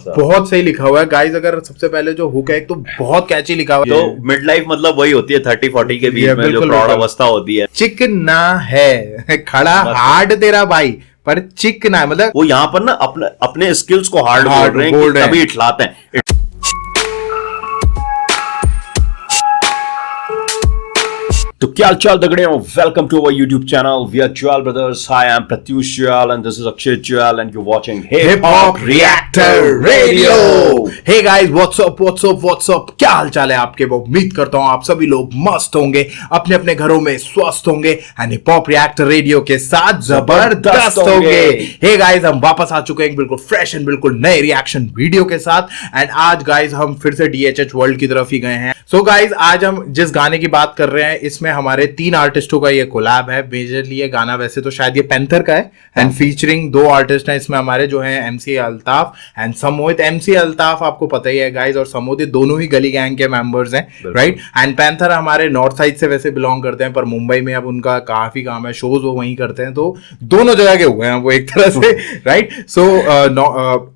बहुत सही लिखा हुआ है गाइस। अगर सबसे पहले जो हुक है एक तो बहुत कैची लिखा हुआ है। तो मिड लाइफ मतलब वही होती है 30-40 के बीच में जो प्रौढ़ अवस्था होती है। चिकना है खड़ा हार्ड तेरा भाई पर चिकना, मतलब वो यहाँ पर ना अपने स्किल्स को हार्ड बोल रहे हैं, तभी इठलाते हैं। तो क्या चाल दगड़े हो, welcome to our YouTube channel we are Jwal brothers. I am Pratyush Jwal and this is Akshay Jwal and you watching hip hop reactor radio. Hey guys what's up, क्या हाल चाल है आपके? वो उम्मीद करता हूं आप सभी लोग मस्त होंगे, अपने अपने घरों में स्वस्थ होंगे and hip hop reactor radio के साथ जबरदस्त होंगे। हे गाइस हम वापस आ चुके हैं बिल्कुल फ्रेश एंड बिल्कुल नए रिएक्शन वीडियो के साथ। एंड आज गाइस हम फिर से DHH वर्ल्ड की तरफ ही गए हैं। सो गाइस आज हम जिस गाने की बात कर रहे हैं इसमें हमारे 3 आर्टिस्टों का ये कोलैब है। मेजरली ये गाना वैसे तो शायद ये पैंथर का है एंड फीचरिंग 2 आर्टिस्ट हैं इसमें हमारे, जो हैं MC Altaf and Samohit. MC Altaf आपको पता ही है गाइस और समोहित दोनों ही गली गैंग के मेंबर्स हैं, राइट। एंड पैंथर हमारे नॉर्थ साइड से वैसे बिलोंग करते हैं, पर मुंबई में अब उनका काफी काम है, शोज वो वहीं करते हैं, तो दोनों जगह के हुए हैं वो एक तरह से, राइट। सो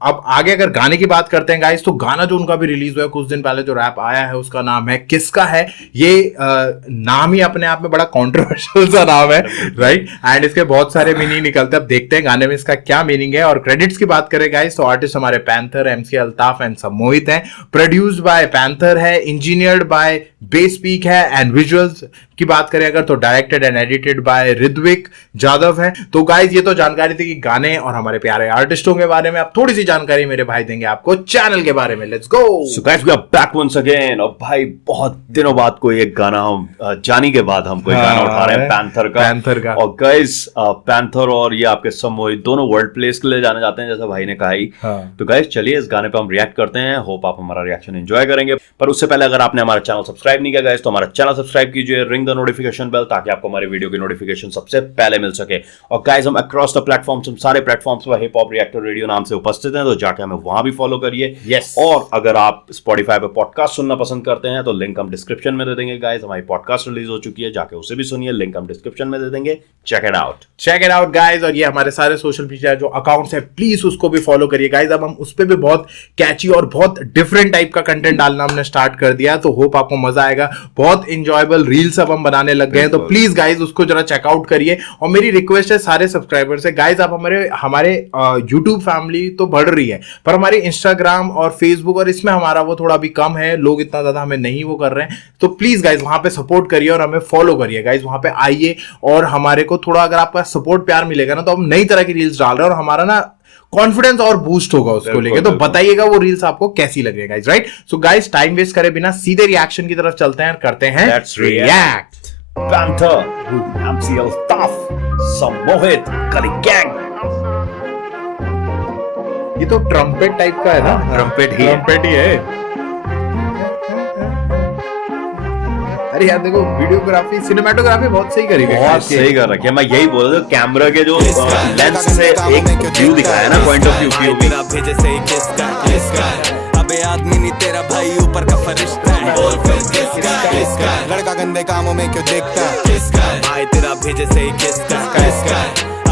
अब आगे अगर गाने की बात करते हैं गाइस, तो गाना जो उनका भी रिलीज हुआ है कुछ दिन पहले, जो रैप आया है उसका नाम है किसका है। ये नाम ही अपने आप में बड़ा कंट्रोवर्शियल सा नाम है, राइट। एंड इसके बहुत सारे मीनिंग निकलते हैं, अब देखते हैं गाने में इसका क्या मीनिंग है। और क्रेडिट्स की बात करें गाइस तो आर्टिस्ट हमारे panther, MC Altaf and Samohit हैं। प्रोड्यूस्ड बाय पैंथर है, इंजीनियर्ड बाय बेस्पीक है एंड विजुअल्स की बात करें अगर तो directed and edited by Ritwik Jadhav है। तो गाइस ये तो जानकारी थी कि गाने और हमारे प्यारे आर्टिस्टों के बारे में। अब थोड़ी सी जानकारी मेरे भाई देंगे आपको चैनल के बारे में। Let's go. So guys we are back once again. और भाई बहुत दिनों बाद कोई एक गाना हम जानी के बाद हम कोई गाना उठा रहे हैं पैंथर का। और गाइस पैंथर और ये आपके समोहित दोनों वर्ल्ड प्लेस के लिए जाने जाते हैं जैसा भाई ने कहा ही। तो गाइस चलिए इस गाने पे हम रिएक्ट करते हैं। होप आप हमारा रिएक्शन एंजॉय करेंगे। पर उससे पहले अगर आपने हमारा चैनल सब्सक्राइब नहीं किया गाइस तो हमारा चैनल सब्सक्राइब कीजिए, रिंग द नोटिफिकेशन बेल, ताकि आपको हमारे वीडियो की नोटिफिकेशन सबसे पहले मिल सके। और गाइस हम अक्रॉस द प्लेटफॉर्म्स, हम सारे प्लेटफॉर्म्स पर हिप हॉप रिएक्टर रेडियो नाम से उपस्थित हैं, तो जाके हमें वहां भी फॉलो करिए। यस। और अगर आप स्पॉटिफाई पे पॉडकास्ट सुनना पसंद करते हैं तो लिंक हम डिस्क्रिप्शन में दे देंगे गाइस। हमारी पॉडकास्ट रिलीज हो चुकी है, जाके उसे भी सुनिए, लिंक हम डिस्क्रिप्शन में दे देंगे। Check it out guys. और ये हमारे सारे सोशल मीडिया जो अकाउंट्स है प्लीज उसको भी फॉलो करिए गाइस। अब हम उस पे भी बहुत कैची और बहुत डिफरेंट टाइप का कंटेंट डालना हमने स्टार्ट कर दिया, तो होप आपको मजा आएगा। बहुत इंजॉयबल रील्स अब हम बनाने लग गए हैं, तो प्लीज गाइस उसको जरा चेकआउट करिए। और मेरी रिक्वेस्ट है सारे सब्सक्राइबर से गाइस, आप हमारे यूट्यूब फैमिली तो बढ़ रही है, पर हमारी इंस्टाग्राम और फेसबुक और इसमें हमारा वो थोड़ा भी कम है, लोग इतना ज्यादा हमें नहीं वो कर रहे हैं। तो प्लीज गाइस वहां पे सपोर्ट करिए और हमें फॉलो करिए गाइस, वहां पे आइए। और हमारे को थोड़ा अगर आपका सपोर्ट प्यार मिलेगा ना, तो हम नई तरह की रील्स डाल रहे हैं और हमारा ना कॉन्फिडेंस और बूस्ट होगा उसको लेके। तो बताइएगा वो रील्स आपको कैसी लग रही है guys, right. So guys time waste करे बिना सीधे रिएक्शन की तरफ चलते हैं और करते हैं रिएक्ट। पैंथर, MC अल्ताफ, समोहित, गली गैंग। ये तो ट्रम्पेट टाइप का है ना? ट्रम्पेट ही है। अरे यार देखो वीडियोग्राफी, सिनेमेटोग्राफी बहुत सही करी गई, बहुत सही कर रखी है। मैं यही बोल रहा था, कैमरा के जो लेंस से एक व्यू दिखाया ना, पॉइंट ऑफ व्यू तेरा भेजे से किसका अबे आदमी नहीं तेरा भाई ऊपर का फरिश्ता है। बोल फिर किसका लड़का गंदे कामों में क्यों देखता किसका भाई तेरा भेजे से किसका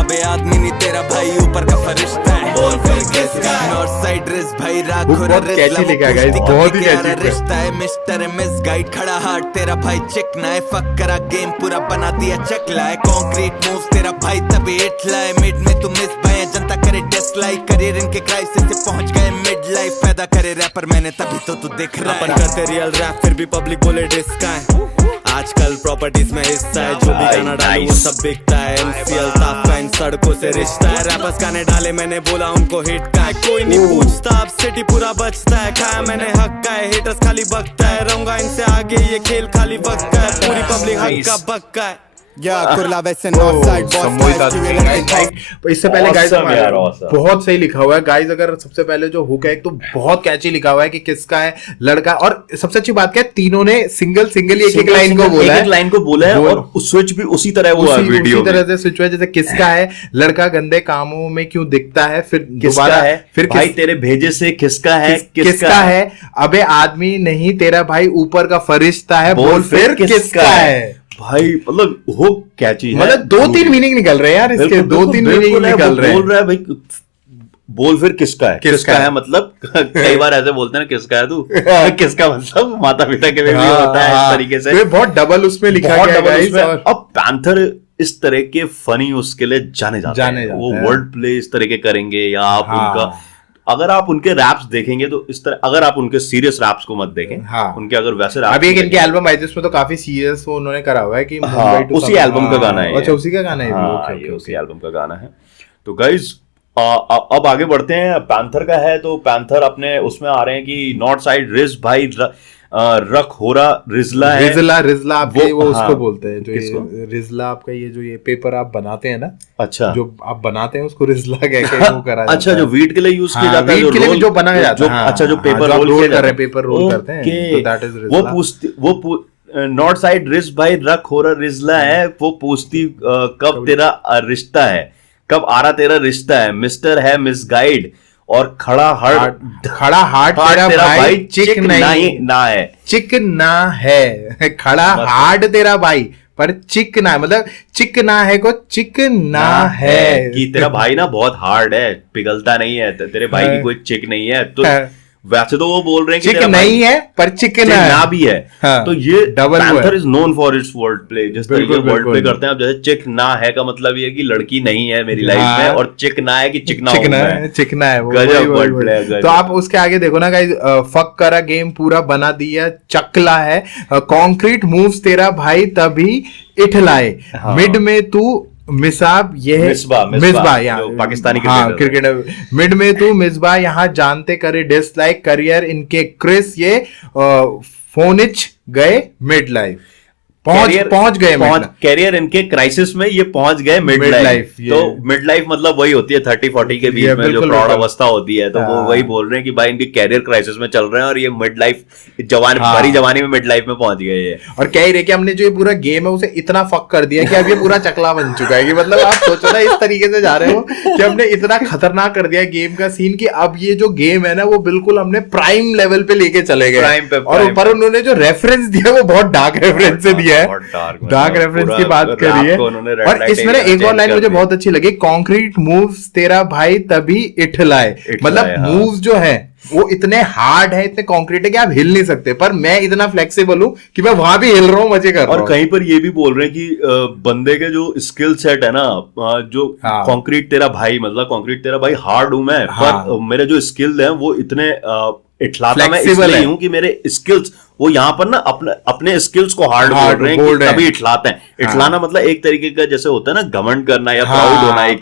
अबे आदमी नहीं तेरा भाई ऊपर का फरिश्ता है। बोल फिर किसका नॉर्थ साइड रिस भाई राखो कैसी लिखा है गाइस, बहुत ही कैची रिश्ता है। मिस्टर मिस गाइड खड़ा हार्ट तेरा भाई चिकना है, फक करा गेम पूरा बना दिया चकला है। कॉन्क्रीट मूव्स तेरा भाई तभी हिटला है, मिड में तू मिस भाई जनता करे डिसलाइक, करियर इनके क्राइसिस से पहुंच गए मिड लाइफ, पैदा करे रैपर मैंने तभी तो तू देख रहा है। अपन करते रियल रैप फिर भी पब्लिक बोले डिस्का है, आजकल प्रॉपर्टीज में हिस्सा है, जो भी गाना डालूं वो सब बिकता है। MC अल्ताफ का इन सड़कों से रिश्ता है, रैपर्स गाने डाले मैंने बोला उनको हिट का है, कोई नहीं पूछता अब सिटी पूरा बचता है। खाया मैंने हक का है, हेटर्स खाली बकता है, रहूंगा इनसे आगे ये खेल खाली वक्त का है, पूरी पब्लिक हक का बक्का है। इससे पहले गाइस बहुत सही लिखा हुआ है गाइस। अगर सबसे पहले जो हुक है एक तो बहुत कैची लिखा हुआ है कि किसका है लड़का, और सबसे अच्छी बात क्या है तीनों ने सिंगल एक लाइन को बोला है और स्विच भी उसी तरह हुआ है, वीडियो उसी तरह से स्विच हुआ है, जैसे किसका है लड़का गंदे कामों में क्यों दिखता है, फिर किसका है फिर भाई तेरे भेजे से किसका है अबे आदमी नहीं तेरा भाई ऊपर का फरिश्ता है, बोल फिर किसका है। भाई मतलब हुक कैची है, मतलब 2-3 मीनिंग निकल रहे हैं यार इसके, 2-3 मीनिंग निकल रहे हैं। बोल रहा है भाई बोल फिर किसका है, किसका है मतलब कई बार ऐसे बोलते हैं ना, किसका है तू किसका मतलब माता पिता के में भी होता है इस तरीके से, बहुत डबल उसमें लिखा गया है। अब पैंथर इस तरह के फनी उसके लिए जाने जाते हैं, वो वर्ड प्ले इस तरह के करेंगे, या आप उनका अगर आप उनके रैप्स देखेंगे तो इस तरह, अगर आप उनके सीरियस रैप्स को मत देखें, उनके अगर वैसे रैप, अभी एक इनके एल्बम आई जिसमें तो काफी सीरियस वो उन्होंने करा हुआ है कि उसी एल्बम का गाना है। अच्छा, उसी का गाना है, ये उसी एल्बम का गाना है। तो गाइज अब आगे बढ़ते हैं। पैंथर का है तो पैंथर अपने उसमें आ रहे हैं कि नॉर्थ साइड रिज भाई रख हो रहा रिजला है, रिजला आपके वो उसको बोलते हैं जो ये रिजला आपका, ये जो ये पेपर आप बनाते हैं ना, अच्छा जो आप बनाते हैं उसको रिजला कह के वो करा जाता है। अच्छा, जो वीट के लिए यूज किया जाता है, वीट के लिए जो बनाया जाता है, अच्छा जो पेपर रोल कर रहे हैं, पेपर रोल करते हैं, तो दैट इज रिजला। वो नॉर्थ साइड रिज भाई रख हो रहा रिजला है, वो पूछती कब तेरा रिश्ता है, कब आ रहा तेरा रिश्ता है, मिस्टर है मिस गाइड, और खड़ा हार्ट तेरा भाई चिक नहीं ना है, चिक ना है, खड़ा हार्ट तेरा भाई पर चिक ना, मतलब चिक ना है को चिक ना है, कि तेरा भाई ना बहुत हार्ड है, पिघलता नहीं है, तेरे भाई की कोई चिक नहीं है। तो वैसे तो वो बोल रहे हैं कि चिक नहीं है पर चिकन ना भी है। हाँ, तो ये panther is known for its word play, जिस तरीके वर्ड प्ले करते हैं। अब जैसे चिक ना है का मतलब ये कि लड़की नहीं है मेरी लाइफ में, और चिक ना है कि चिकना है वो वर्ड प्ले। तो आप उसके आगे देखो ना गाइस, फक करा गेम पूरा बना दिया चकला है, कॉन्क्रीट मूव्स तेरा भाई तभी इठलाए, मिड में तू मिसाब, ये है मिसबा यहाँ पाकिस्तानी क्रिकेटर, मिड में तू मिसबा यहाँ जानते करे डिसलाइक, करियर इनके क्रिस ये फोनिच गए मिड लाइफ, पहुंच गए कैरियर इनके क्राइसिस में ये पहुंच गए मिड लाइफ। तो मिड लाइफ मतलब वही होती है 30-40 के बीच में जो प्रौढ़ अवस्था होती है, तो वो वही बोल रहे हैं कि भाई इनके कैरियर क्राइसिस में चल रहे हैं और ये मिड लाइफ भरी जवानी में मिड लाइफ में पहुंच गए ये। और कह ही रहे कि हमने जो ये पूरा गेम है उसे इतना फक कर दिया कि अब ये पूरा चकला बन चुका है, कि मतलब आप सोचो ना इस तरीके से जा रहे हो कि हमने इतना खतरनाक कर दिया गेम का सीन कि अब ये जो गेम है ना वो बिल्कुल हमने प्राइम लेवल पे लेके चले गए, और ऊपर उन्होंने जो रेफरेंस दिया वो बहुत डार्क रेफरेंस से दिया, डार्क रेफरेंस की बात करी है। और इसमें एक और लाइन मुझे बहुत अच्छी लगी, कॉन्क्रीट मूव्स तेरा भाई तभी इठलाए, मतलब मूव्स जो है वो इतने हार्ड है, इतने कॉन्क्रीट है कि आप हिल नहीं सकते, पर मैं इतना फ्लेक्सिबल हूं कि मैं वहां भी हिल रहा हूं, मजे कर रहा हूं। और कहीं पर ये भी बोल रहे हैं कि बंदे के जो स्किल सेट है ना, जो कॉन्क्रीट तेरा भाई मतलब कॉन्क्रीट तेरा भाई हार्ड हूं मैं, पर मेरे जो स्किल है वो इतने इठलाता मैं इसलिए हूं कि मेरे स्किल्स वो यहाँ पर ना अपने स्किल्स को हार्ड बोल रहे हैं कि तभी इठलाते हैं। इठलाना मतलब एक तरीके का जैसे होता है ना घमंड करना या प्राउड होना, एक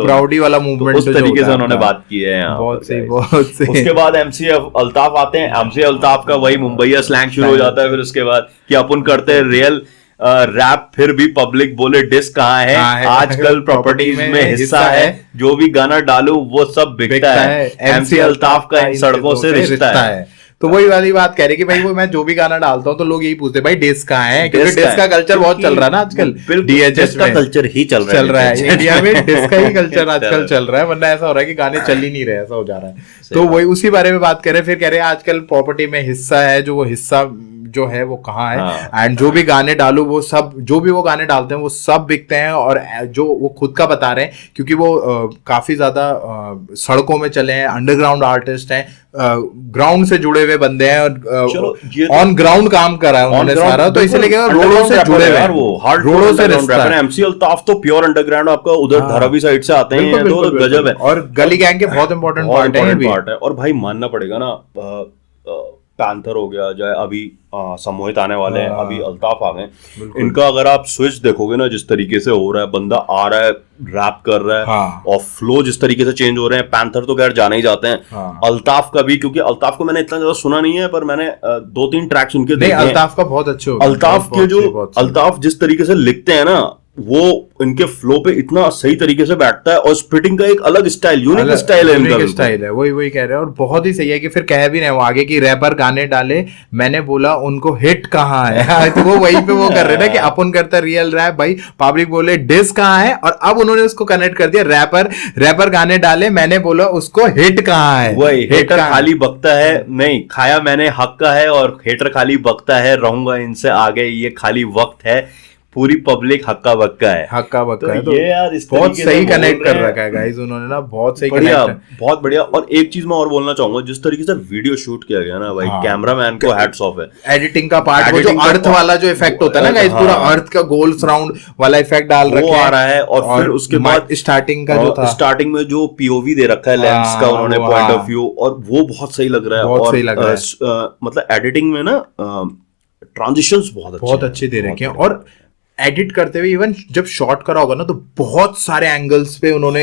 प्राउडी वाला मूवमेंट, उस तरीके से उन्होंने बात की है यहाँ। बहुत सही। उसके बाद MC अल्ताफ आते हैं। MC अल्ताफ का वही मुंबईया स्लैंग शुरू हो जाता है फिर उसके बाद कि अपन करते हैं रियल रैप, फिर भी पब्लिक बोले डिस कहाँ है, आजकल प्रॉपर्टीज में हिस्सा है, जो भी गाना डालू वो सब बिकता है, MC अल्ताफ का इन सड़कों से रिश्ता है। तो वही वाली बात कह रही कि भाई वो मैं जो भी गाना डालता हूँ तो लोग यही पूछते हैं भाई डिस कहाँ है, क्योंकि डिस का कल्चर बहुत चल रहा है ना आजकल, DHS का कल्चर ही चल रहा है इंडिया में, डिस का ही कल्चर आजकल चल रहा है, वरना ऐसा हो रहा है कि गाने चल ही नहीं रहे, ऐसा हो जा रहा है। तो वही उसी बारे में बात कर रहे हैं। फिर कह रहे हैं आजकल प्रॉपर्टी में हिस्सा है, जो वो हिस्सा जो है वो कहाँ है, एंड जो भी गाने डालू वो सब, जो भी वो गाने डालते हैं वो सब बिकते हैं। और जो वो खुद का बता रहे हैं क्योंकि वो काफी ज्यादा सड़कों में चले हैं, अंडरग्राउंड आर्टिस्ट हैं, ग्राउंड से जुड़े हुए बंदे हैं, और ऑन ग्राउंड काम कर रहा है उन्होंने सारा, तो इसलिए रोडों से जुड़े हुए हैं, रोडों से रिश्ता है। MC अल्ताफ तो प्योर अंडरग्राउंड आपका उधर धारावी साइड से आते हैं, तो गजब है। और गली गैंग के बहुत इंपॉर्टेंट पार्ट है। और भाई मानना पड़ेगा ना, पैंथर हो गया, जो अभी सम्मोहित आने वाले हैं, अभी अल्ताफ आ गए, इनका अगर आप स्विच देखोगे ना जिस तरीके से हो रहा है, बंदा आ रहा है रैप कर रहा है, और फ्लो जिस तरीके से चेंज हो रहे हैं। पैंथर तो खैर जाने ही जाते हैं, अल्ताफ का भी, क्योंकि अल्ताफ को मैंने इतना ज्यादा सुना नहीं है, पर मैंने 2-3 ट्रैक्स उनके देखे हैं। अल्ताफ का बहुत अच्छे, अल्ताफ जिस तरीके से लिखते हैं ना, वो इनके फ्लो पे इतना सही तरीके से बैठता है, और स्पिटिंग का एक अलग स्टाइल, यूनिक स्टाइल है इनका, स्टाइल है, वही कह रहे हैं। और बहुत ही सही है कि फिर कह भी रहे हैं वो आगे की रैपर गाने डाले, मैंने बोला उनको हिट कहाँ है तो वो वही पे वो कर रहे हैं कि अपन करता रियल रैप, भाई पब्लिक बोले डिस कहाँ है, और अब उन्होंने उसको कनेक्ट कर दिया, रैपर गाने डाले, मैंने बोला उसको हिट कहाँ है। वही हेटर खाली बकता है, नहीं खाया मैंने हक का है, और हेटर खाली बकता है, रहूंगा इनसे आगे ये खाली वक्त है, पूरी पब्लिक हक्का बक्का है, हक्का बक्का है। तो ये यार इस बहुत सही कनेक्ट कर रखा है गाइस उन्होंने ना, बहुत सही कनेक्ट, बहुत बढ़िया। और एक चीज मैं और बोलना चाहूंगा, जिस तरीके से वीडियो शूट किया गया ना भाई, कैमरामैन को हैट्स ऑफ है। एडिटिंग का पार्ट, वो जो अर्थ वाला जो इफेक्ट होता है ना गाइस, पूरा अर्थ का गोल राउंड वाला इफेक्ट डाल रखे आ रहा है। और फिर उसके बाद स्टार्टिंग का जो था, स्टार्टिंग में जो पीओवी दे रखा है लेंस का उन्होंने पॉइंट ऑफ व्यू, और वो बहुत सही लग रहा है। बहुत सही लग रहा है। मतलब एडिटिंग में ना ट्रांजिशंस बहुत अच्छे दे रखे हैं। और एडिट करते हुए इवन जब शॉट करा होगा ना, तो बहुत सारे एंगल्स पे उन्होंने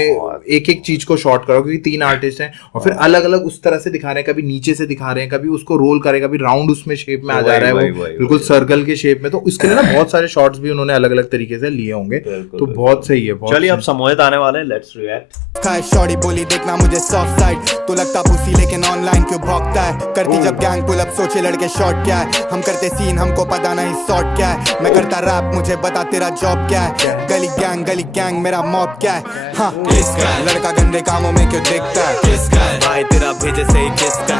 एक एक चीज को शॉट करा, क्योंकि 3 आर्टिस्ट हैं, और फिर अलग अलग उस तरह से दिखा रहे हैं, कभी नीचे से दिखा रहे हैं, कभी उसको रोल करेगा, कभी राउंड उसमें शेप में आ जा रहा है, वो बिल्कुल सर्कल के शेप में। तो इसके लिए ना बहुत सारे शॉट्स भी उन्होंने अलग अलग तरीके से लिए होंगे, तो बहुत सही है। चलिए अब समोहित आने वाले हैं, लेट्स रिएक्ट। शॉर्टी बोली देखना मुझे सॉफ्ट साइड, तो लगता पुसी लेकिन ऑनलाइन क्यों भौंकता है, करती जब गैंग पुल अप सोचे लड़के शॉर्ट क्या है, हम करते सीन हमको पता नहीं शॉर्ट क्या है, मैं करता रैप मुझे बता तेरा जॉब क्या है, गली गैंग मेरा मॉब क्या है, हाँ किसका लड़का गंदे कामों में क्यों दिखता है, किसका भाई तेरा भेजे से ही किसका,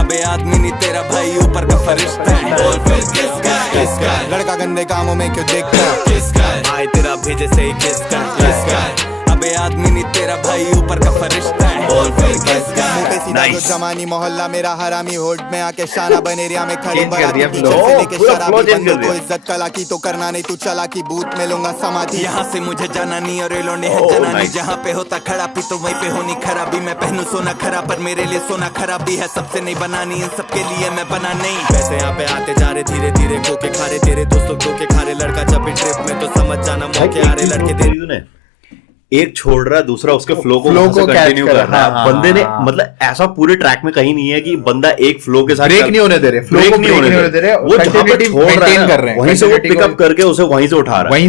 अबे आदमी नहीं तेरा भाई ऊपर का फरिश्ता है, बोल फिर किसका लड़का गंदे कामों में क्यों दिखता है, किसका भाई तेरा भेजे से ही किसका, अबे आदमी नहीं तेरा भाई ऊपर का फरिश्ता है, बोल फिर किसका। जो जमानी मोहल्ला मेरा हरामी, होड में आके शाना बने एरिया में खड़ी बराती, टीचर से लेके शराबी बंदों को इज्जत कला की, तो करना नहीं तू चला की, बूथ में लूंगा समाधि, यहाँ से मुझे जाना नहीं और एलोने है जनानी, जहाँ पे होता खड़ा पी तो वहीं पे होनी खराबी, मैं पहनू सोना खरा पर मेरे लिए सोना खराबी है, सबसे नहीं बनानी इन सबके लिए मैं बना नहीं, पैसे यहाँ पे आते जा रहे धीरे धीरे धोखे खा रहे, तेरे दोस्तों धोखे खा रहे, लड़का जब भी ट्रिप में तो समझ जाना मौके आ रहे, लड़के दे एक छोड़ रहा है, दूसरा उसके फ्लो को कंटिन्यू कर रहा है। बंदे ने मतलब ऐसा पूरे ट्रैक में कहीं नहीं है कि बंदा एक फ्लो के साथ ब्रेक नहीं होने दे रहे, फ्लो को ब्रेक नहीं होने दे रहे, वो जहां पे छोड़ रहा है वहीं से वो पिकअप करके उसे वहीं से उठा रहा है, वहीं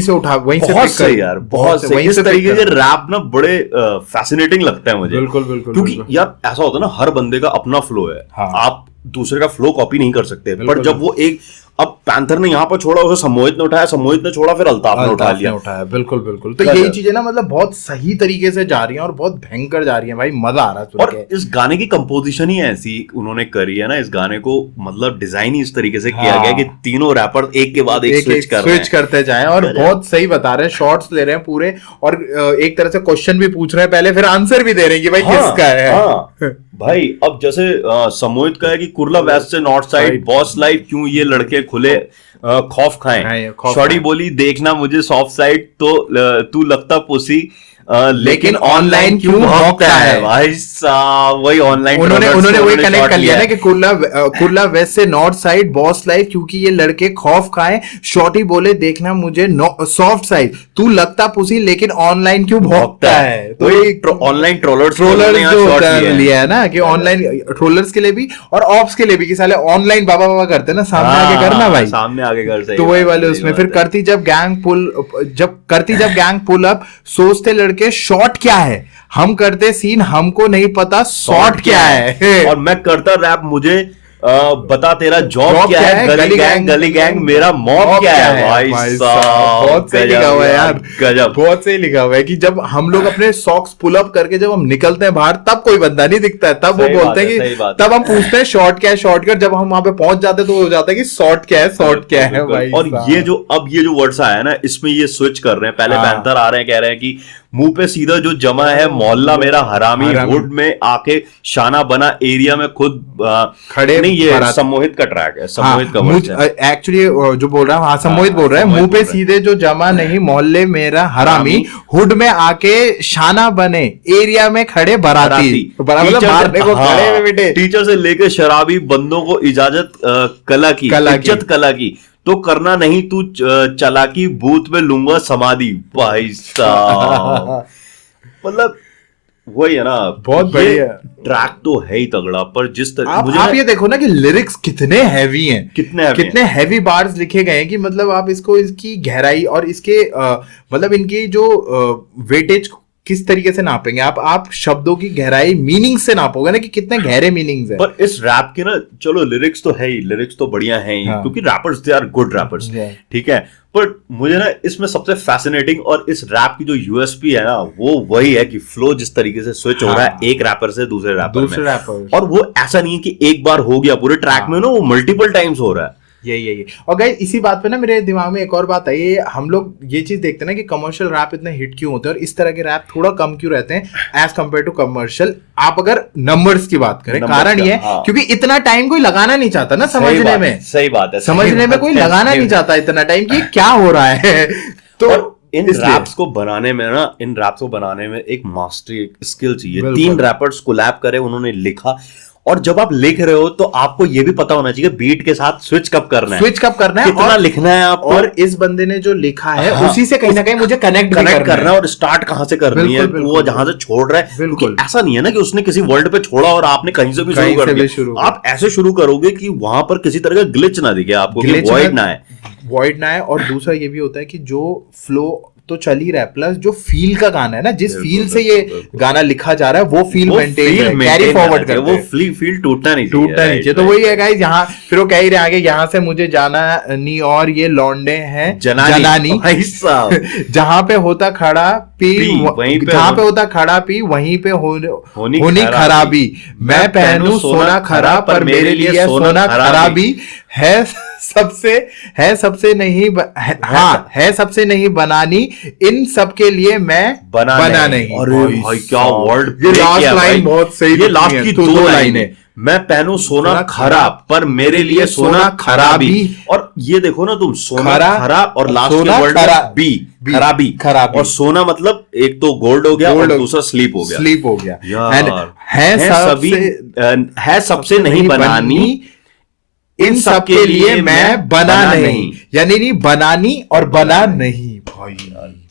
से बहुत सही यार, बहुत सही। इस तरीके के रैप ना बड़े फैसिनेटिंग लगता है मुझे, बिल्कुल, क्योंकि यार ऐसा होता है ना, हर बंदे का अपना फ्लो है, आप दूसरे का फ्लो कॉपी नहीं कर सकते, पर जब वो एक, अब पैंथर ने यहाँ पर छोड़ा, उसे सम्मोहित ने उठाया, सम्मोहित ने छोड़ा, फिर अल्ताफ ने उठा लिया, बिल्कुल। तो यही चीजें ना मतलब बहुत सही तरीके से जा रही हैं और बहुत भयंकर जा रही हैं भाई, मजा आ रहा है सुन के। और इस गाने की कंपोजिशन ही ऐसी उन्होंने करी है ना, इस गाने को मतलब डिजाइन ही इस तरीके से किया गया कि तीनों रैपर एक के बाद एक स्विच करते जाएं, और बहुत सही बता रहे हैं, शॉट्स ले रहे हैं पूरे, और एक तरह से क्वेश्चन भी पूछ रहे हैं पहले, फिर आंसर भी दे रहे हैं कि भाई किसका है। भाई अब जैसे सम्मोहित का है कि कुर्ला वेस्ट से नॉर्थ साइड, बॉस लाइफ क्यों ये लड़के खुले खौफ खाएं, शॉर्टी बोली देखना मुझे सॉफ्ट साइड, तो तू लगता पुसी लेकिन ऑनलाइन क्यों भौंकता है, भाई साहब वही ऑनलाइन उन्होंने वही कनेक्ट कर लिया ना कि कुर्ला वेस्ट से नॉर्थ साइड, बॉस लाइफ क्योंकि ये लड़के खौफ खाएं, शॉर्टी बोले देखना मुझे सॉफ्ट साइड, तू लगता पुसी लेकिन ऑनलाइन क्यों भौंकता है, तो ऑनलाइन ट्रोलर्स लिया है ना, कि ऑनलाइन ट्रोलर्स के लिए भी और ऑप्स के लिए भी, कि साले ऑनलाइन बाबा करते हैं ना, सामने आगे करना भाई, सामने आगे कर, तो वही वाले उसमें फिर करती जब गैंग पुल अप, सोचते लड़के शॉर्ट क्या है, हम करते सीन हमको नहीं पता शॉर्ट क्या है, और मैं करता रैप मुझे बता तेरा जॉब क्या है, गली गैंग मेरा मॉब क्या है, भाई साहब बहुत सही लिखा हुआ है यार, गजब, बहुत सही लिखा हुआ है कि जब हम लोग अपने सॉक्स पुल अप करके जब हम निकलते हैं बाहर, तब कोई बंदा नहीं दिखता है, तब वो बोलते हैं कि तब हम पूछते हैं शॉर्ट क्या है, शॉर्ट क्या, जब हम वहां पे पहुंच जाते हैं तो हो जाता है कि शॉर्ट क्या है भाई। और ये जो वर्ड्स आया है ना, इसमें ये स्विच कर रहे हैं, पहले पैंथर आ रहे हैं, कह रहे हैं कि मुंह पे सीधा जो जमा है, मोहल्ला मेरा हरामी, हुड में आके शाना बना एरिया में खुद खड़े नहीं, ये सम्मोहित का ट्रैक है, सम्मोहित का वर्ड है एक्चुअली जो बोल रहा है, सम्मोहित बोल रहा है, मुंह पे सीधे जो जमा नहीं, मोहल्ले मेरा हरामी, हुड में आके शाना बने एरिया में खड़े बराती, टीचर से लेके शराबी बंदों को इजाजत कला की, इज्जत कला की, तो करना नहीं तू चालाकी, बूथ में लूंगा समाधि, भाई साहब मतलब वही है ना, बहुत बढ़िया ट्रैक तो है ही तगड़ा, पर जिस तरह आप ये देखो ना कि लिरिक्स कितने हैवी हैं, कितने हैवी बार्स लिखे गए हैं, कि मतलब आप इसको, इसकी गहराई और इसके मतलब इनकी जो वेटेज किस तरीके से नापेंगे आप शब्दों की गहराई मीनिंग से नापोगे ना, कि कितने गहरे मीनिंग्स हैं। पर इस रैप के ना, चलो लिरिक्स तो है ही, लिरिक्स तो बढ़िया है ही, क्योंकि rappers they are good rappers, ठीक है, पर मुझे ना इसमें सबसे फैसिनेटिंग और इस रैप की जो यूएसपी है ना, वो वही है कि फ्लो जिस तरीके से स्विच हो रहा है एक रैपर से दूसरे रैपर में, और वो ऐसा नहीं है कि एक बार हो गया, पूरे ट्रैक में ना वो मल्टीपल टाइम्स हो रहा है, यही। और गाइस इसी बात पे ना मेरे दिमाग में एक और बात आई, हम लोग ये चीज देखते हैं ना कि कमर्शियल रैप इतने हिट क्यों होते हैं और इस तरह के रैप थोड़ा कम क्यों रहते हैं एज कम्पेयर टू कमर्शियल। आप अगर नंबर्स की बात करें, कारण ये है क्योंकि इतना टाइम कोई लगाना नहीं चाहता ना समझने में। सही बात है, समझने में कोई लगाना नहीं चाहता इतना टाइम कि क्या हो रहा है। तो इन रैप्स को बनाने में एक मास्टरी, एक स्किल चाहिए। 3 रैपर्स कोलैब करे, उन्होंने लिखा, और जब आप लिख रहे हो तो आपको ये भी पता होना चाहिए बीट के साथ स्विच कब करना है, कितना लिखना है आपको, और इस बंदे ने जो लिखा है उसी से कहीं ना कहीं मुझे कनेक्ट करना है, और स्टार्ट कहां से करनी है, वो जहां से छोड़ रहा है। बिल्कुल ऐसा नहीं है ना कि उसने किसी वर्ल्ड पे छोड़ा और आपने कहीं से भी शुरू कर दिया। आप ऐसे शुरू करोगे कि वहां पर किसी तरह का ग्लिच ना दिखे आपको, वॉइड ना है। और दूसरा ये भी होता है कि जो फ्लो तो चल ही रहा है, प्लस जो फील का गाना है ना, जिस फील से ये गाना लिखा जा रहा है वो फील मेंटेन कैरी फॉरवर्ड करते हैं, वो फील टूटना नहीं चाहिए। तो वही है गाइस, यहाँ फिर वो कह ही रहे आगे, यहाँ से मुझे जाना नहीं और ये लौंडे हैं जनानी जहाँ पे होता खड़ा पी, जहाँ पे होता खड़ा पी वहीं पे होनी खराबी, मैं पहनूं सोना खरा पर मेरे लिए सोना खराबी है सबसे नहीं बनानी, इन सब के लिए मैं बना नहीं। अरे भाई क्या वर्ड, ये लास्ट लाइन बहुत सही, ये लास्ट की 2 लाइनें, मैं पहनूं सोना खरा पर मेरे लिए सोना खराबी। और ये देखो ना तुम, सोना खरा और लास्ट के वर्ड बी, खराबी, और सोना मतलब एक तो गोल्ड हो गया और दूसरा स्लीप हो गया यार। है सबसे नहीं बनानी, इन सब के लिए मैं बना नहीं, यानी नहीं बनानी और बना नहीं। भाई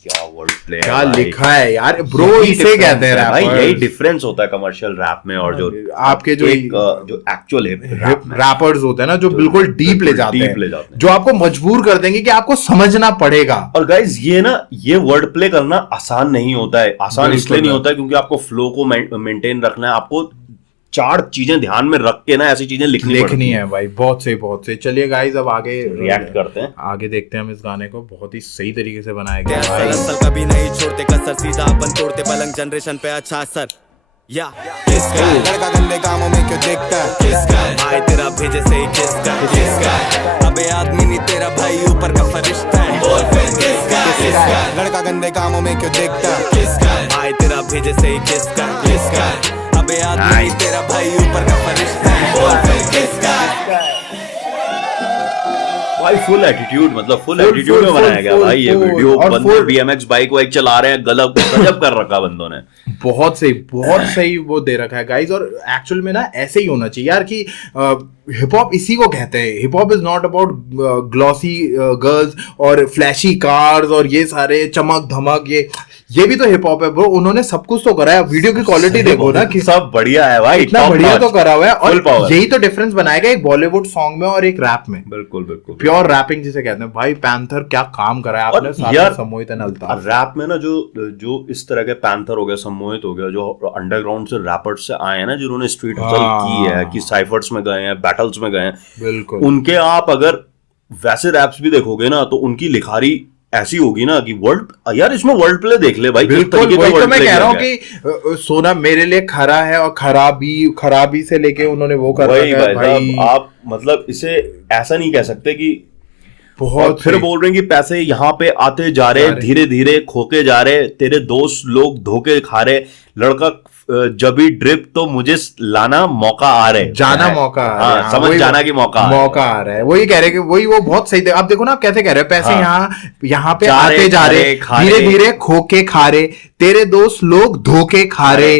क्या वर्ड प्ले, क्या लिखा है यार ब्रो, इसे कहते हैं भाई। यही डिफरेंस होता है कमर्शियल रैप में और जो आपके जो एक्चुअल रैपर्स होते हैं ना, जो बिल्कुल डीप ले जाते हैं, जो आपको मजबूर कर देंगे कि आपको समझना पड़ेगा। और गाइस ये वर्ड प्ले करना आसान नहीं होता है। आसान इसलिए नहीं होता है क्योंकि आपको फ्लो को मेंटेन रखना है, आपको 4 चीजें ध्यान में रख के ना ऐसी चीजें लिखनी है भाई। बहुत सही। चलिए गाइस अब आगे रिएक्ट करते हैं, आगे देखते हैं हम इस गाने को। बहुत ही सही तरीके से बनाया गया है। कभी नहीं छोड़ते कसर, सीधा अपन तोड़ते पलंग, जनरेशन पे अच्छा असर। या किसका लड़का गंदे कामों में क्यों देखता है, किसका भाई तेरा भेजे से ही किसका, अबे आदमी नहीं तेरा भाई ऊपर का फरिश्ता है, बोल फिर किसका लड़का गंदे कामों में क्यों देखता है, किसका भाई तेरा भेजे से ही किसका, अबे आदमी तेरा भाई ऊपर का फरिश्ता है, बोल फिर किसका। भाई फुल एटीट्यूड, मतलब फुल एटीट्यूड में बनाया गया भाई ये वीडियो। बंदे BMX बाइक वाइक चला रहे हैं, गजब कर रखा बंदों ने। बहुत सही वो दे रखा है गाइस। और एक्चुअल में ना ऐसे ही होना चाहिए यार कि हिप हॉप इसी को कहते हैं। Hip hop is not about glossy girls और फ्लैशी कार्स और ये सारे चमक धमक, ये भी तो हिप हॉप है ब्रो। उन्होंने सब कुछ तो करा है। वीडियो की क्वालिटी देखो ना कि सब बढ़िया है भाई, इतना बढ़िया तो करा हुआ है। और यही तो डिफरेंस बनाएगा एक बॉलीवुड सॉन्ग में और एक रैप में। बिल्कुल प्योर रैपिंग जिसे कहते हैं। भाई पैंथर क्या काम करा है आपने, साथ सम्मोहित अल्ताफ। रैप में ना जो इस तरह के पैंथर हो गया, सम्मोहित हो गया, जो अंडरग्राउंड से रैपर्स से आए हैं ना, जिन्होंने स्ट्रीट हसल की है, कि साइफर्स में गए हैं, बैटल्स में गए हैं, बिल्कुल उनके आप अगर वैसे रैप्स भी देखोगे ना तो उनकी लिखारी ऐसी होगी ना कि वर्ल्ड, यार इसमें वर्ल्ड प्ले देख ले भाई। बिल्कुल वही तो मैं कह रहा हूँ कि सोना मेरे लिए खरा है और खराबी से लेके उन्होंने वो करा है भाई। आप मतलब इसे ऐसा नहीं कह सकते कि बहुत फिर बोल रहे हैं कि पैसे यहाँ पे आते जा रहे, धीरे धीरे खोके जा रहे, तेरे दोस्त लोग धोखे खा रहे, लड़का जब भी ड्रिप तो मुझे लाना मौका आ रहे, जाना मौका आ रहा है, समझ जाना की मौका आ रहा है। वही कह रहे कि वही वो बहुत सही। आप देखो ना, आप कैसे कह रहे हो, पैसे यहाँ पे आते जा रहे, धीरे धीरे खोके खा रहे, तेरे दोस्त लोग धोखे खा रहे,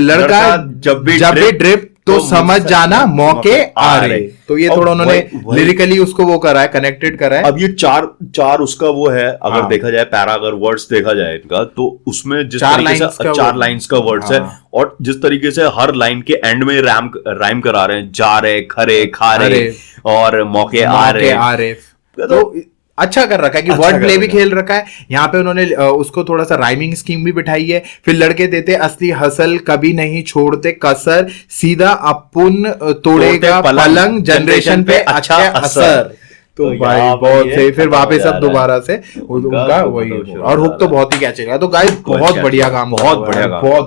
लड़का जब भी ड्रिप तो समझ जाना मौके आ रहे। तो ये थोड़ा उन्होंने लिरिकली उसको वो करा है, कनेक्टेड करा है। अब ये चार उसका वो है, अगर देखा जाए पैरा, अगर वर्ड्स देखा जाए इनका, तो उसमें जिस तरीके से 4 लाइंस का वर्ड्स है और जिस तरीके से हर लाइन के एंड में राइम करा रहे हैं, जा रहे, खरे, खा रहे और मौके आ रहे। तो अच्छा कर रखा है कि वर्ड प्ले भी खेल रखा है। यहाँ पे उन्होंने उसको थोड़ा सा राइमिंग स्कीम भी बिठाई है। फिर लड़के देते असली हसल, कभी नहीं छोड़ते कसर, सीधा अपुन तोड़ेगा पलंग, जनरेशन पे अच्छा असर। तो भाई बहुत सही, फिर वापस अब दोबारा से उनका वही, और हुक तो बहुत ही कैच है। तो गाइस बहुत बढ़िया काम, बहुत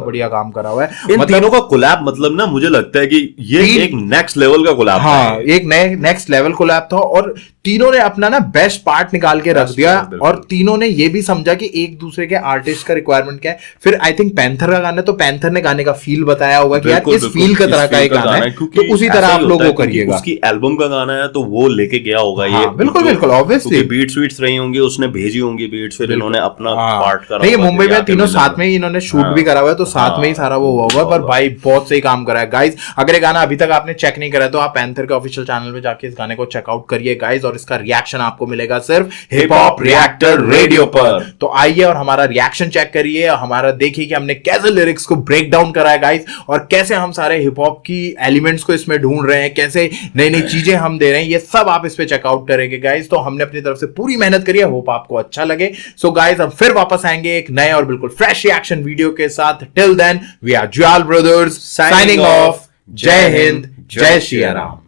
बढ़िया काम करा हुआ है। इन तीनों का कोलैब मतलब ना मुझे लगता है कि ये एक नेक्स्ट लेवल का कोलैब था। हाँ, एक नेक्स्ट लेवल कोलैब था, और तीनों ने अपना ना बेस्ट पार्ट निकाल के रख दिया, और तीनों ने ये भी समझा कि एक दूसरे के आर्टिस्ट का रिक्वायरमेंट क्या है। फिर आई थिंक पैंथर का गाना, तो पैंथर ने गाने का फील बताया होगा कि यार इस फील का तरह का एक गाना है, तो उसी तरह आप लोग वो करिएगा। उसकी एल्बम का गाना है तो वो लेके गया होगा ये, बिल्कुल बिल्कुल ऑब्वियसली बीट्स वीट्स रही होंगी, उसने भेजी होंगी बीट्स, फिर इन्होंने अपना पार्ट करा। नहीं, मुंबई में तीनों साथ में ही इन्होंने शूट भी करा हुआ है, तो साथ में ही सारा वो हुआ होगा। पर भाई बहुत सही काम करा है गाइस। अगर ये गाना अभी तक आपने चेक नहीं करा तो आप पैंथर के ऑफिशियल चैनल पे जाके इस गाने को चेकआउट करिए गाइस, और इसका रिएक्शन आपको मिलेगा सिर्फ हिप हॉप रिएक्टर रेडियो पर। तो आइए और हमारा रिएक्शन चेक करिए, हमारा देखिए कि हमने कैसे लिरिक्स को ब्रेक डाउन करा है गाइस, और कैसे हम सारे हिप हॉप की एलिमेंट्स को इसमें ढूंढ रहे हैं, कैसे नई नई चीजें हम दे रहे हैं, ये सब आप इस पे चेकआउट करेंगे गाइस। तो हमने अपनी तरफ से पूरी मेहनत करी है, होप आपको अच्छा लगे। सो गाइस हम फिर वापस आएंगे एक नए और बिल्कुल फ्रेश रिएक्शन वीडियो के साथ। Till then we are Jwal brothers signing off. जय हिंद, जय श्री राम।